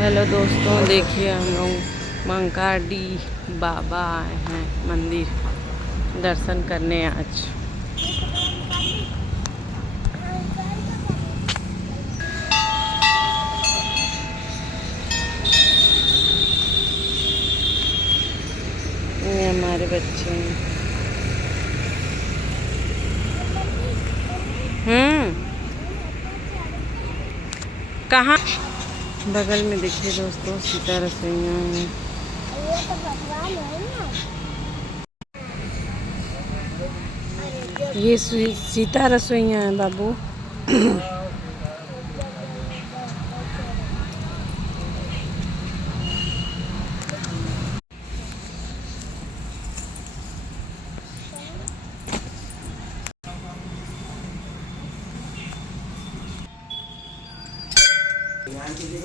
Hello दोस्तों, देखिए हम लोग मंकाडी बाबा आए हैं मंदिर दर्शन करने आज। ये हमारे बच्चे हैं। कहाँ? बगल में देखिए दोस्तों, सीता रसोइयाँ हैं। ये तो भगवान है ना। ये सीता रसोइयाँ हैं बाबू।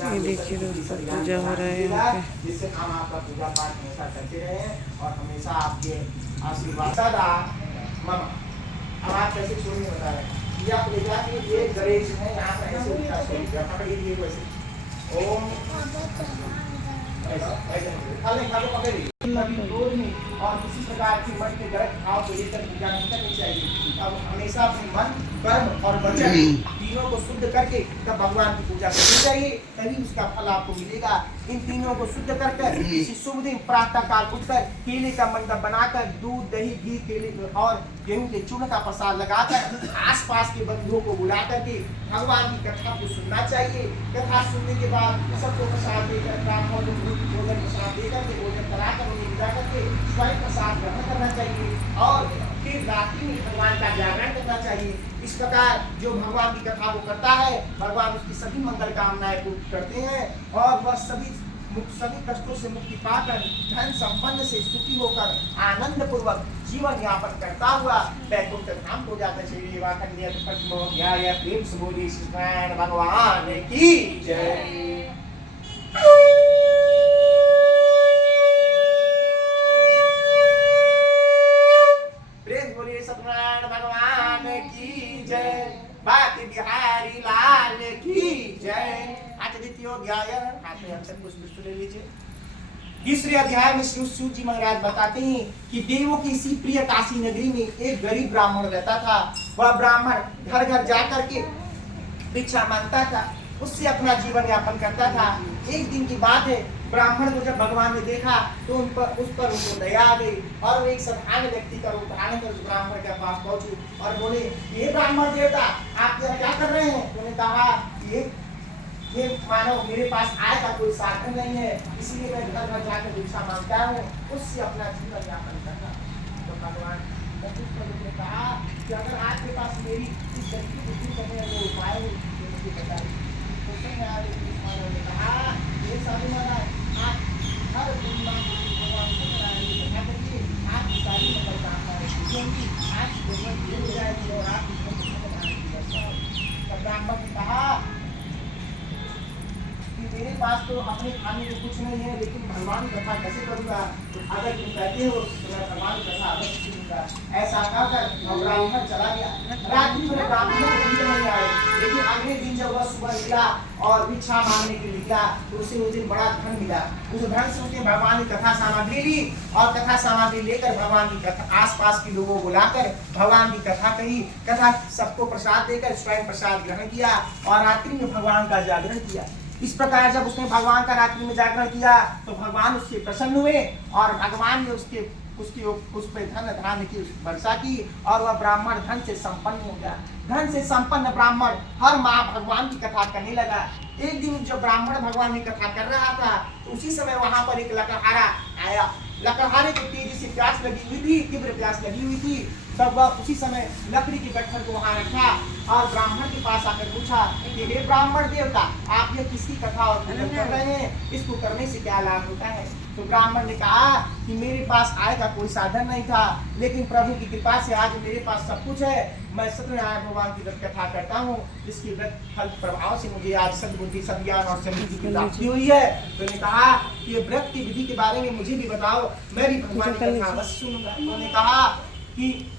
ये देखिए दोस्तों, पूजा हो रहा है यहाँ पे। जिससे हम आपका पूजा पाठ हमेशा करते रहे और हमेशा आपके आशीर्वाद सदा मम। अब आप कैसे छोड़ने बता रहे हैं, ये आप ले जाके ये गणेश है यहाँ पर ऐसे उठा छोड़िए, पकड़िए वैसे ओम ऐसा ऐसे खाली खाली पकड़िए और किसी प्रकार की मन के गलत भाव को लेकर पूजा नहीं करनी चाहिए। अब हमेशा अपने मन, कर्म और वचन तीनों को शुद्ध करके तब भगवान की पूजा करनी चाहिए, तभी उसका फल आपको मिलेगा। इन तीनों को शुद्ध कर इसी शुभ दिन प्रातः काल उठकर केले का मंडप बनाकर दूध, दही, घी, केले और गेहूं के चूर्ण का प्रसाद लगाकर आसपास के बंधुओं को बुला करके भगवान की कथा को सुनना चाहिए। कथा सुनने के बाद सबको प्रसाद देकर ब्राह्मण भोजन प्रसाद देकर के भोजन कराकर उन्हें विदा करके स्वयं प्रसाद ग्रहण करना चाहिए और फिर रात्रि में भगवान का जागरण करना चाहिए। इस प्रकार जो भगवान की कथा को करता है, भगवान उसकी सभी मंगल कामनाएं पूर्ण करते हैं और वह सभी कष्टों से मुक्ति पाकर धन संपन्न से सुखी होकर आनंद पूर्वक जीवन यापन करता हुआ वैकुंठ धाम को जाता है। प्रेम से बोलिए श्री कृष्ण भगवान की जय। सत्यनारायण भगवान की जय। बाकी बिहारी लाल की जय। आज द्वितीय अध्याय हाथ में अक्षर पुष्प ले लीजिए। तीसरे अध्याय में शिव जी महाराज बताते हैं कि देवों की इसी प्रिय काशी नगरी में एक गरीब ब्राह्मण रहता था। वह ब्राह्मण घर घर जाकर के भिक्षा मांगता था, उससे अपना जीवन यापन करता था। एक दिन की बात है, ब्राह्मण को जब भगवान ने देखा तो उस पर उनको दया आ गई और वो एक साधारण व्यक्ति का रूप धारण कर उस ब्राह्मण के पास पहुंचे और बोले, ये ब्राह्मण देवता आप यहाँ क्या कर रहे हैं? उन्होंने कहा ये मानो मेरे पास आय का कोई साधन नहीं है, इसलिए मैं घर घर जाकर भिक्षा मांगता हूँ, उससे अपना जीवन यापन करना। तो भगवान ने कहा कि अगर आपके पास मेरी इस शक्ति बुद्धि करने वाले उपाय है तो मुझे बताइए। तो ने कहा, ये साधु महाराज आप हर भगवान को कथा करिए, आपकी सारी मंगल कामनाएं पूरी होंगी, आपकी जरूरत दूर हो जाएगी और आप ब्राह्मण ने कहा कि मेरे पास तो अपने खाने को कुछ नहीं है, लेकिन भगवान की कथा कैसे करूंगा? तो अगर तुम कहते हो तो मैं भगवान की कथा अवश्य सुनूंगा। ऐसा कहकर ब्राह्मण चला गया। रात्रि में ब्राह्मण नहीं आए, लेकिन अगले दिन जब वह सुबह निकला और भिक्षा मांगने के लिए निकला तो उसे उस दिन बड़ा धन मिला। उस धन से उसने भगवान की कथा सामग्री ली और कथा सामग्री लेकर भगवान की कथा आसपास के लोगों को बुलाकर भगवान की कथा कही। कथा सबको प्रसाद देकर स्वयं प्रसाद ग्रहण किया और रात्रि में भगवान का जागरण किया। इस प्रकार जब उसने भगवान का रात्रि में जागरण किया तो भगवान उससे प्रसन्न हुए और भगवान ने उस पे धन धान्य की वर्षा की और वह ब्राह्मण धन से संपन्न हो गया। धन से संपन्न ब्राह्मण हर माह भगवान की कथा करने लगा। एक दिन जब ब्राह्मण भगवान की कथा कर रहा था तो उसी समय वहां पर एक लकड़हारा आया। लकड़हारे को तेजी से प्यास लगी हुई थी, तीव्र प्यास लगी हुई थी। तब वह उसी समय लकड़ी के गट्ठर को वहां रखा और ब्राह्मण के पास आकर पूछा कि हे ब्राह्मण देवता, आप ये किसकी कथा और पूजन कर रहे हैं? इसको करने से क्या लाभ होता है? तो ब्राह्मण ने कहा कि मेरे पास आय का कोई साधन नहीं था, लेकिन प्रभु की कृपा से आज मेरे पास सब कुछ है। मैं सत्यनारायण भगवान की कथा करता हूँ, जिसके फल प्रभाव से मुझे आज सद्बुद्धि, सद्ज्ञान और समृद्धि की प्राप्ति हुई है। तो उन्होंने कहा कि व्रत की विधि के बारे में मुझे भी बताओ, मैं भी भगवान की कथा अवश्य सुनूंगा। उन्होंने कहा कि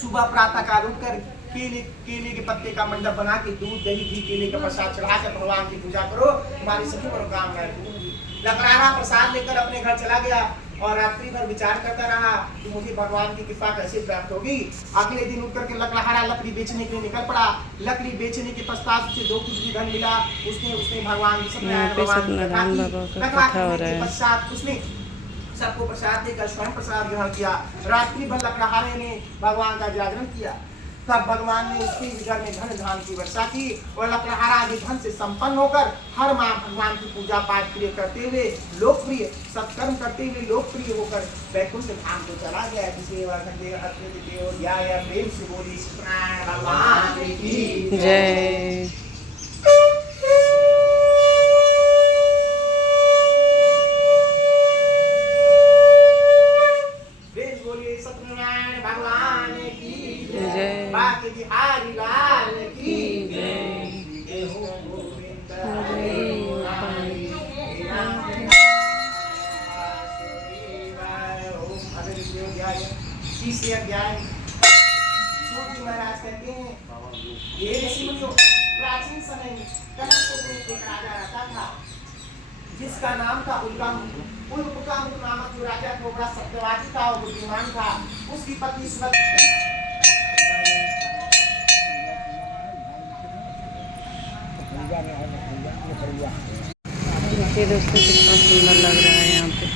सुबह प्रातः काल उठकर केले के पत्ते का मंडप बना के दूध दही घी केले का प्रसाद चढ़ा कर भगवान की पूजा करो, तुम्हारी सभी मनोकामनाएं पूरी होंगी। लकड़हारा प्रसाद लेकर अपने घर चला गया और रात्रि भर विचार करता रहा कि मुझे भगवान की कृपा कैसे प्राप्त होगी। अगले दिन उठ करके लकड़हारा लकड़ी बेचने के लिए निकल पड़ा। लकड़ी बेचने के पश्चात उसे 2 कुछ भी धन मिला। उसने भगवान की पश्चात उसने सबको प्रसाद देकर स्वयं प्रसाद ग्रहण किया। रात्रि भर लकड़हारे ने भगवान का जागरण किया। तब भगवान ने उसके घर में धन धान की वर्षा की और लकड़हारा आदि धन से संपन्न होकर हर माह भगवान की पूजा पाठ प्रिय करते हुए लोकप्रिय सत्कर्म करते हुए लोकप्रिय होकर वैकुंठ धाम को चला गया। प्रेम से बोली सत्यनारायण भगवान की जय। सत्यनारायण भगवान की जय। बाकी बिहारी लाल की जय। जय हो गोविंद तीसरे अध्याय सूर्य महाराज कहते हैं, ये ऋषि मुनियों, प्राचीन समय में कनक को एक राजा रहता था जिसका नाम था उल्कामुख। उल्कामुख नामक जो राजा था वो बड़ा सत्यवादी था और बुद्धिमान था। उसकी पत्नी देखिए दोस्तों कितना सुंदर लग रहा है यहाँ पे।